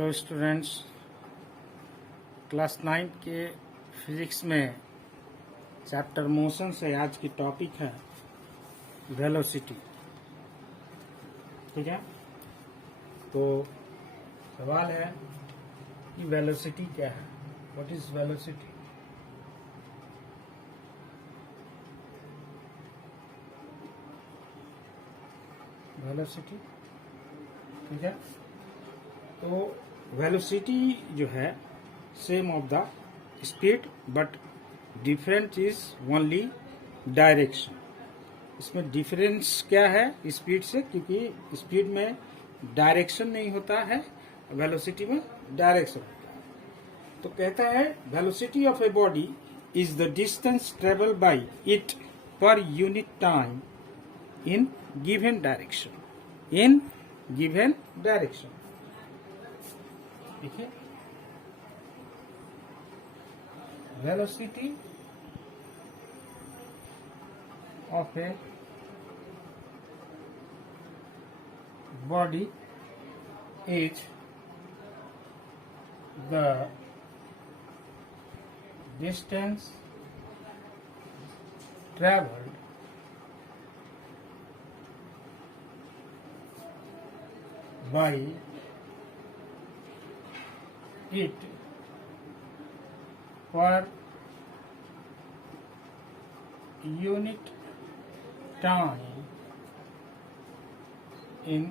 Hello students, class 9 के physics में chapter motion से आज की टॉपिक है वेलोसिटी। ठीक है, तो सवाल है कि वेलोसिटी क्या है, व्हाट इज वेलोसिटी। वेलोसिटी, ठीक है, तो वेलोसिटी जो है same of the speed but different is only direction. इसमें डिफरेंस क्या है स्पीड से, क्योंकि स्पीड में डायरेक्शन नहीं होता है, वेलोसिटी में डायरेक्शन होता है। तो कहता है velocity of a body is the distance travel by it per unit time in given direction. In given direction, देखिए velocity of a body is the distance travelled by it per unit time in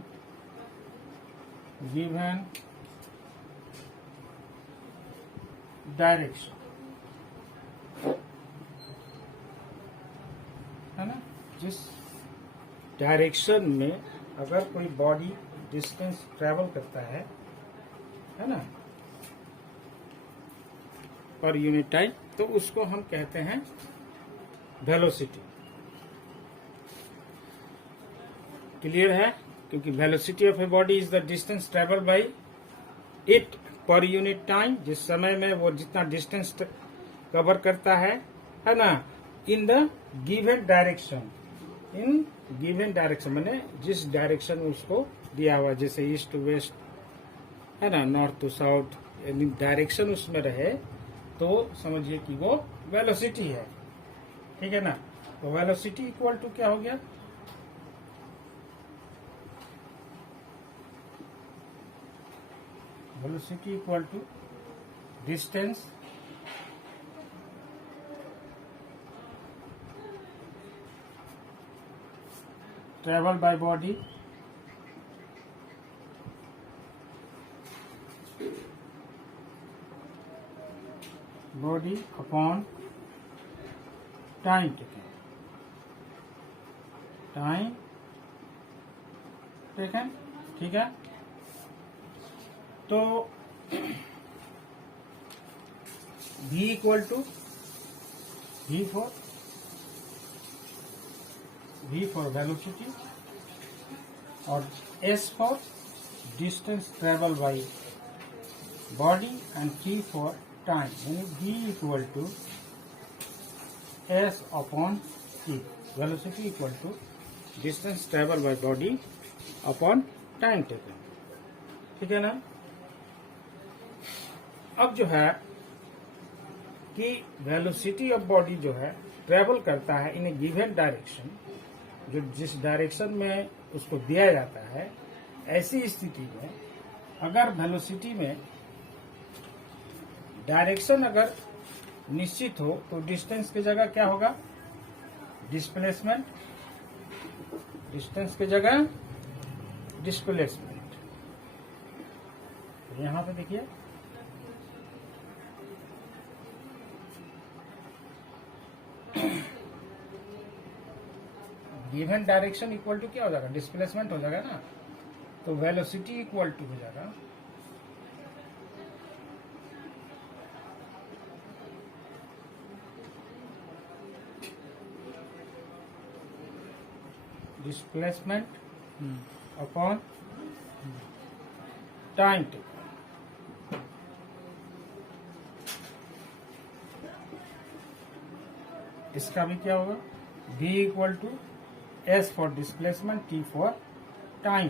given direction, है ना। जिस direction में अगर कोई body distance travel करता है ना, पर यूनिट टाइम, तो उसको हम कहते हैं वेलोसिटी। क्लियर है, क्योंकि velocity of a body is the distance travel by it per unit time, जिस समय में वो जितना डिस्टेंस कवर करता है ना, in the given direction. In given direction मैंने जिस डायरेक्शन में उसको दिया हुआ, जैसे ईस्ट टू वेस्ट है ना, नॉर्थ टू साउथ, यानी डायरेक्शन उसमें रहे तो समझिए कि वो वेलोसिटी है। ठीक है ना। तो वेलोसिटी इक्वल टू क्या हो गया, velocity equal to distance travel by body upon time taken. Time taken, ठीक है। तो v equal to v for velocity और s for distance travel by body and t for time, यानी v equal to s upon t। Velocity equal to distance travel by body upon time taken. ठीक है ना। अब जो है कि velocity of body जो है ट्रेवल करता है इन ए गिवन डायरेक्शन, जो जिस डायरेक्शन में उसको दिया जाता है, ऐसी स्थिति में अगर वेलोसिटी में डायरेक्शन अगर निश्चित हो तो डिस्टेंस की जगह क्या होगा, डिस्प्लेसमेंट। डिस्टेंस की जगह डिस्प्लेसमेंट। यहां पे देखिए गिवन डायरेक्शन इक्वल टू क्या हो जाएगा, डिस्प्लेसमेंट हो जाएगा ना। तो वेलोसिटी इक्वल टू हो जाएगा डिस्प्लेसमेंट अपॉन टाइम टेकन। इसका भी क्या होगा, v equal to s for displacement, t for time.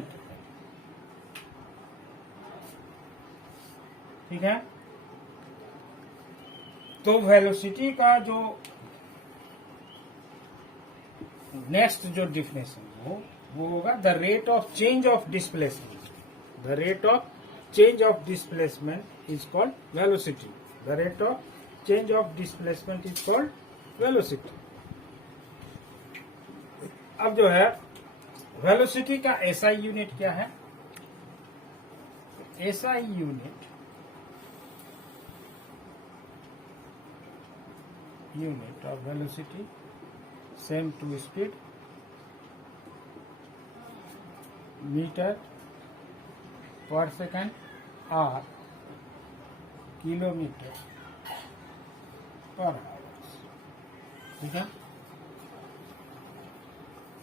ठीक है। तो वेलोसिटी का जो नेक्स्ट जो डिफिनेशन वो होगा the rate of change of displacement. The rate of change of displacement is called velocity. The rate of change of displacement is called velocity. अब जो है वेलोसिटी का एसआई यूनिट क्या है? SI unit of velocity same to speed metre per second और kilometre per hours. ठीक है।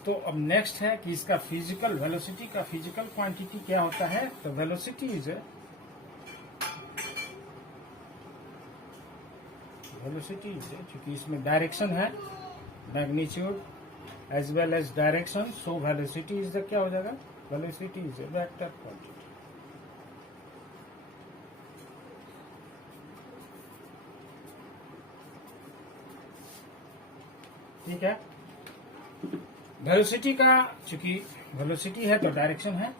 तो अब नेक्स्ट है कि इसका फिजिकल वेलोसिटी का फिजिकल क्वांटिटी क्या होता है? तो वेलोसिटी इज चूंकि इसमें डायरेक्शन है, magnitude as well as direction, so velocity is क्या हो जाएगा? Velocity is a vector quantity. ठीक है। वेलोसिटी का चूंकि वेलोसिटी है तो डायरेक्शन है,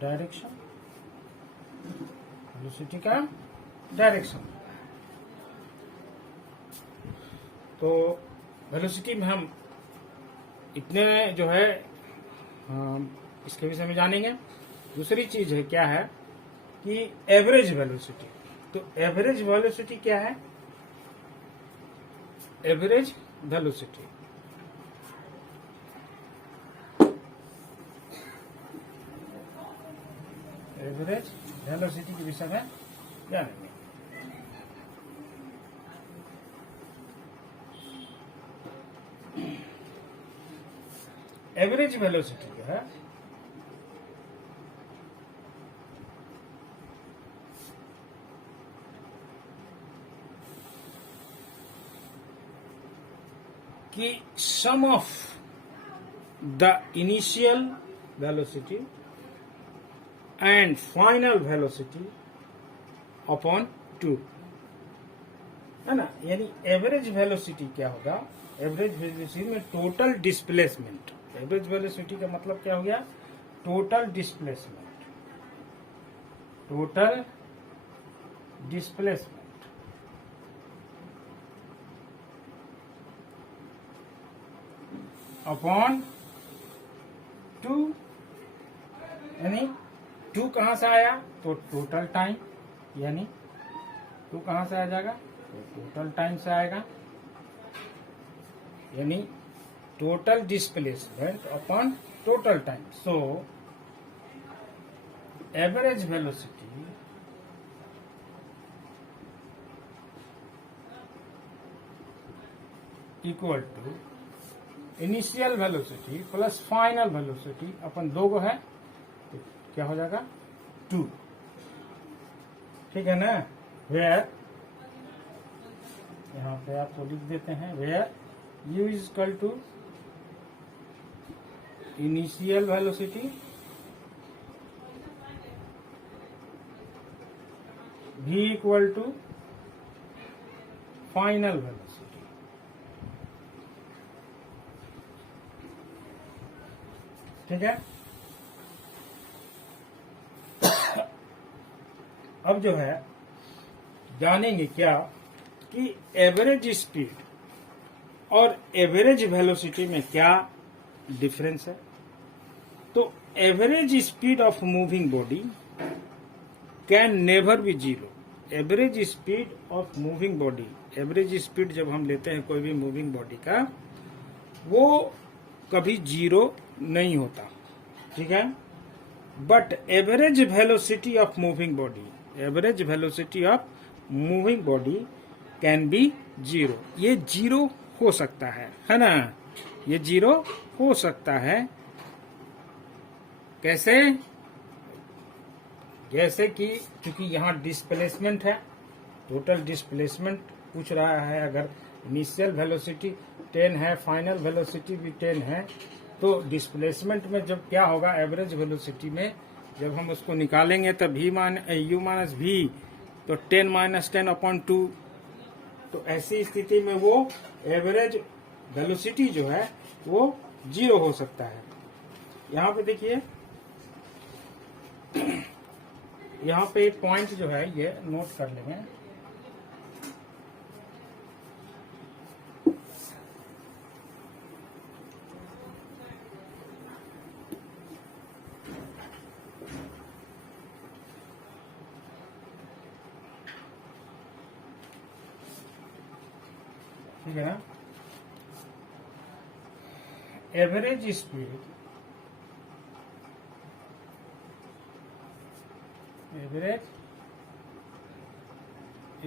डायरेक्शन वेलोसिटी का डायरेक्शन। तो वेलोसिटी में हम इतने जो है इसके विषय में जानेंगे। दूसरी चीज है क्या है कि एवरेज वेलोसिटी। तो एवरेज वेलोसिटी क्या है? एवरेज वेलोसिटी के विषय में जानेंगे। एवरेज वेलोसिटी क्या है? कि sum of the initial velocity and final velocity upon 2 है ना। यानी एवरेज वेलोसिटी क्या होगा? एवरेज वेलोसिटी में टोटल डिस्प्लेसमेंट। एवरेज वेलोसिटी का मतलब क्या हो गया? Total displacement. Total displacement upon 2, यानी 2 कहां से आया? तो टोटल टाइम, यानी 2 कहां से आ जाएगा? तो टोटल टाइम से आएगा, यानी total displacement upon total time. So average velocity equal to initial velocity plus final velocity upon 2 को है तो क्या हो जाएगा? 2। ठीक है ना। वेयर यहाँ पे आपको लिख देते हैं, where u is equal to initial velocity v equal to final velocity. ठीक है। अब जो है जानेंगे क्या कि एवरेज स्पीड और एवरेज वेलोसिटी में क्या डिफरेंस है। तो average speed of moving body can never be zero. Average speed of moving body, average speed जब हम लेते हैं कोई भी मूविंग बॉडी का, वो कभी जीरो नहीं होता। ठीक है। But average velocity of moving body, average velocity of moving body can be zero. ये जीरो हो सकता है ना। ये जीरो हो सकता है। कैसे? जैसे कि क्योंकि यहाँ डिस्प्लेसमेंट है, टोटल डिस्प्लेसमेंट पूछ रहा है। अगर इनिशियल वेलोसिटी 10 है, फाइनल वेलोसिटी भी 10 है, तो डिस्प्लेसमेंट में जब क्या होगा, एवरेज वेलोसिटी में जब हम उसको निकालेंगे तब u माइनस वी, तो 10 माइनस 10/2, तो ऐसी स्थिति में वो एवरेज वेलोसिटी जो है वो 0 हो सकता है। यहाँ पे देखिए, यहाँ पे एक पॉइंट जो है ये नोट कर लेंगे। ठीक है ना, average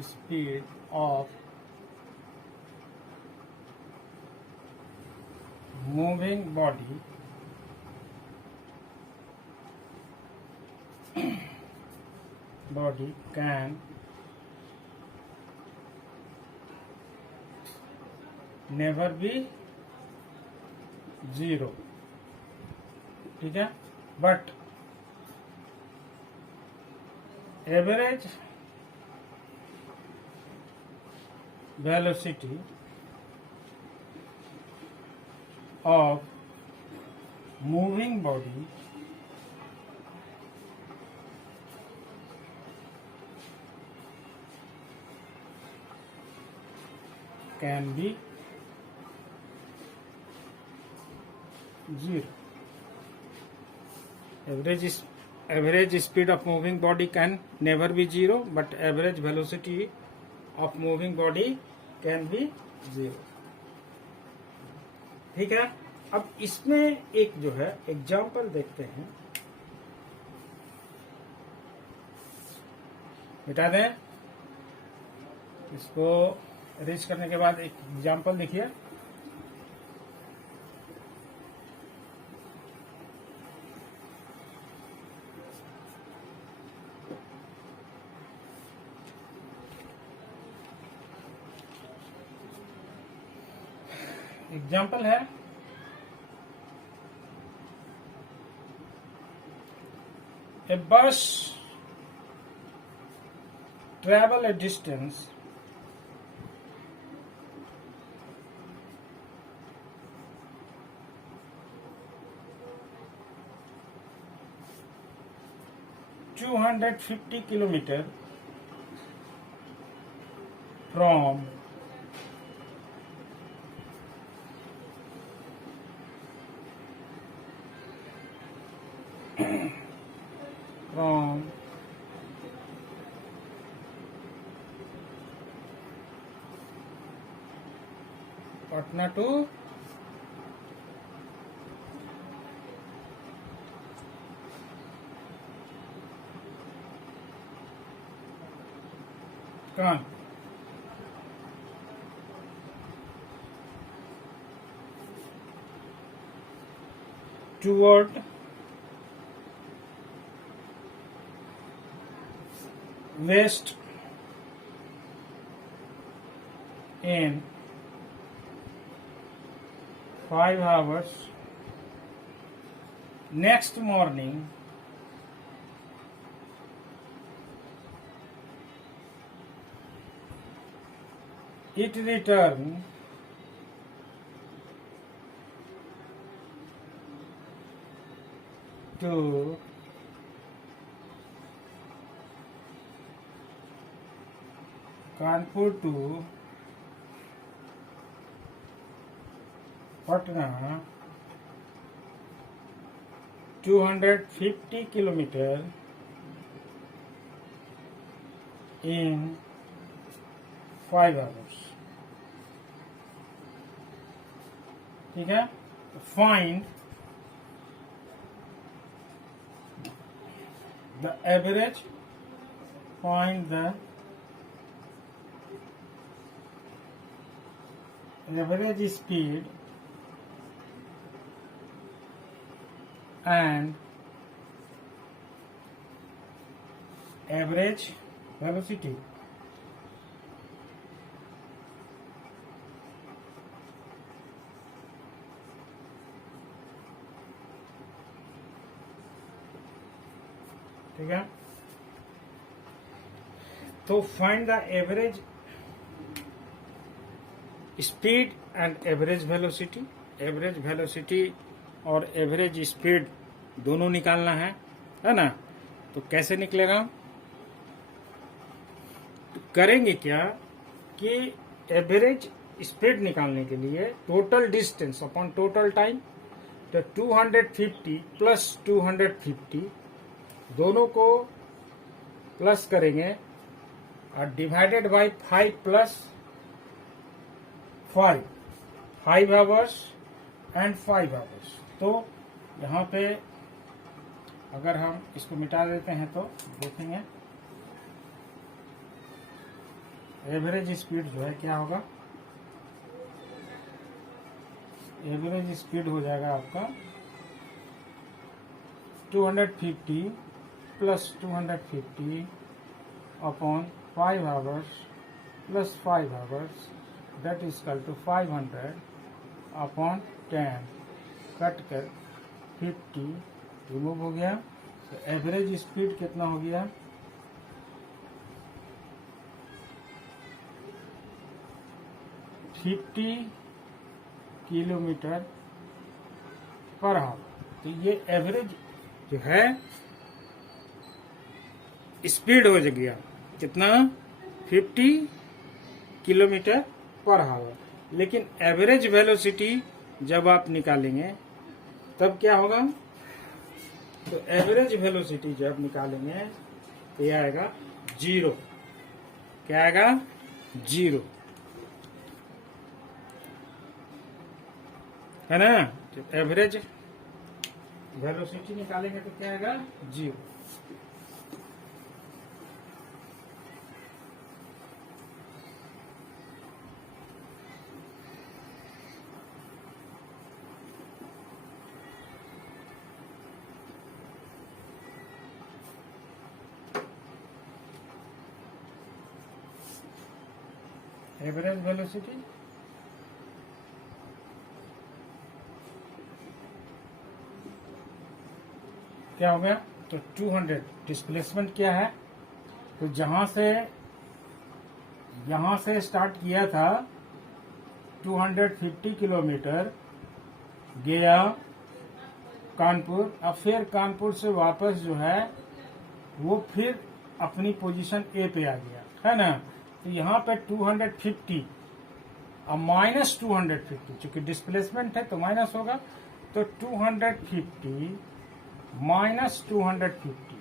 speed of moving body can never B 0, ठीक है, but average velocity of moving body can be 0. Average speed of moving body can never be 0, but average velocity of moving body can be 0. ठीक है, अब इसमें एक जो है example देखते हैं, मिटा दें इसको। रीच करने के बाद एक एग्जाम्पल देखिए। एग्जाम्पल है, a bus travel a distance (250 kilometer) from Patna to Kanpur. Toward west in 5 hours. Next morning, it returned to Kanpur to Patna, 250 kilometer in 5 hours. ठीक है, find the average, find the average speed and average velocity ठीक है। तो find the average speed and average velocity. Average velocity और average speed दोनों निकालना है ना। तो कैसे निकलेगा? तो करेंगे क्या कि एवरेज स्पीड निकालने के लिए total distance upon total time, तो 250 प्लस 250 दोनों को प्लस करेंगे और divided by 5 plus 5 hours and 5 hours. तो यहाँ पे अगर हम इसको मिटा देते हैं तो देखेंगे एवरेज स्पीड जो है क्या होगा। एवरेज स्पीड हो जाएगा आपका 250 plus 250 upon 5 hours plus 5 hours, that is equal to 500 upon 10, cut कर 50 रिमूव हो गया। तो एवरेज स्पीड कितना हो गया? 50 किलोमीटर पर आवर। तो ये एवरेज जो है स्पीड हो गया कितना? 50 किलोमीटर पर आवर। लेकिन एवरेज वेलोसिटी जब आप निकालेंगे तब क्या होगा? तो एवरेज वेलोसिटी जब निकालेंगे तो ये आएगा 0। क्या आएगा? 0, है ना। जब एवरेज वेलोसिटी निकालेंगे तो क्या आएगा? 0। एवरेज वेलोसिटी क्या हो गया? तो 200। डिस्प्लेसमेंट क्या है? तो यहां से स्टार्ट किया था 250 किलोमीटर, गया कानपुर, अब फिर कानपुर से वापस जो है वो फिर अपनी पोजीशन ए पे आ गया, है ना। तो यहाँ पे 250 अब माइनस 250, चूंकि डिस्प्लेसमेंट है तो माइनस होगा। तो 250 माइनस 250,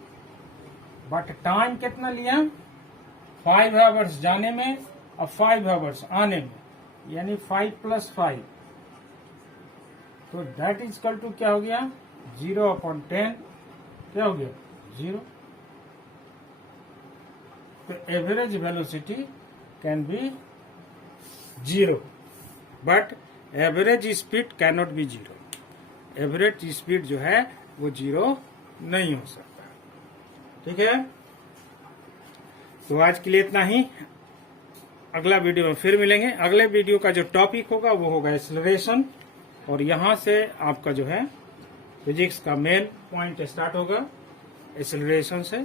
बट टाइम कितना लिया? 5 आवर्स जाने में और 5 आवर्स आने में, यानी 5 प्लस 5। तो दैट इज इक्वल टू क्या हो गया? 0/10 क्या हो गया? 0। तो average velocity can be 0, but average speed can not be 0। Average speed जो है वो 0 नहीं हो सकता। ठीक है। तो आज के लिए इतना ही। अगला वीडियो में फिर मिलेंगे। अगले वीडियो का जो टॉपिक होगा वो होगा एक्सेलरेशन, और यहां से आपका जो है फिजिक्स का मेन पॉइंट स्टार्ट होगा एक्सेलरेशन से।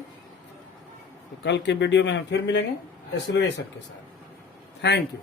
तो कल के वीडियो में हम फिर मिलेंगे एक्सेलरेशन के साथ। Thank you.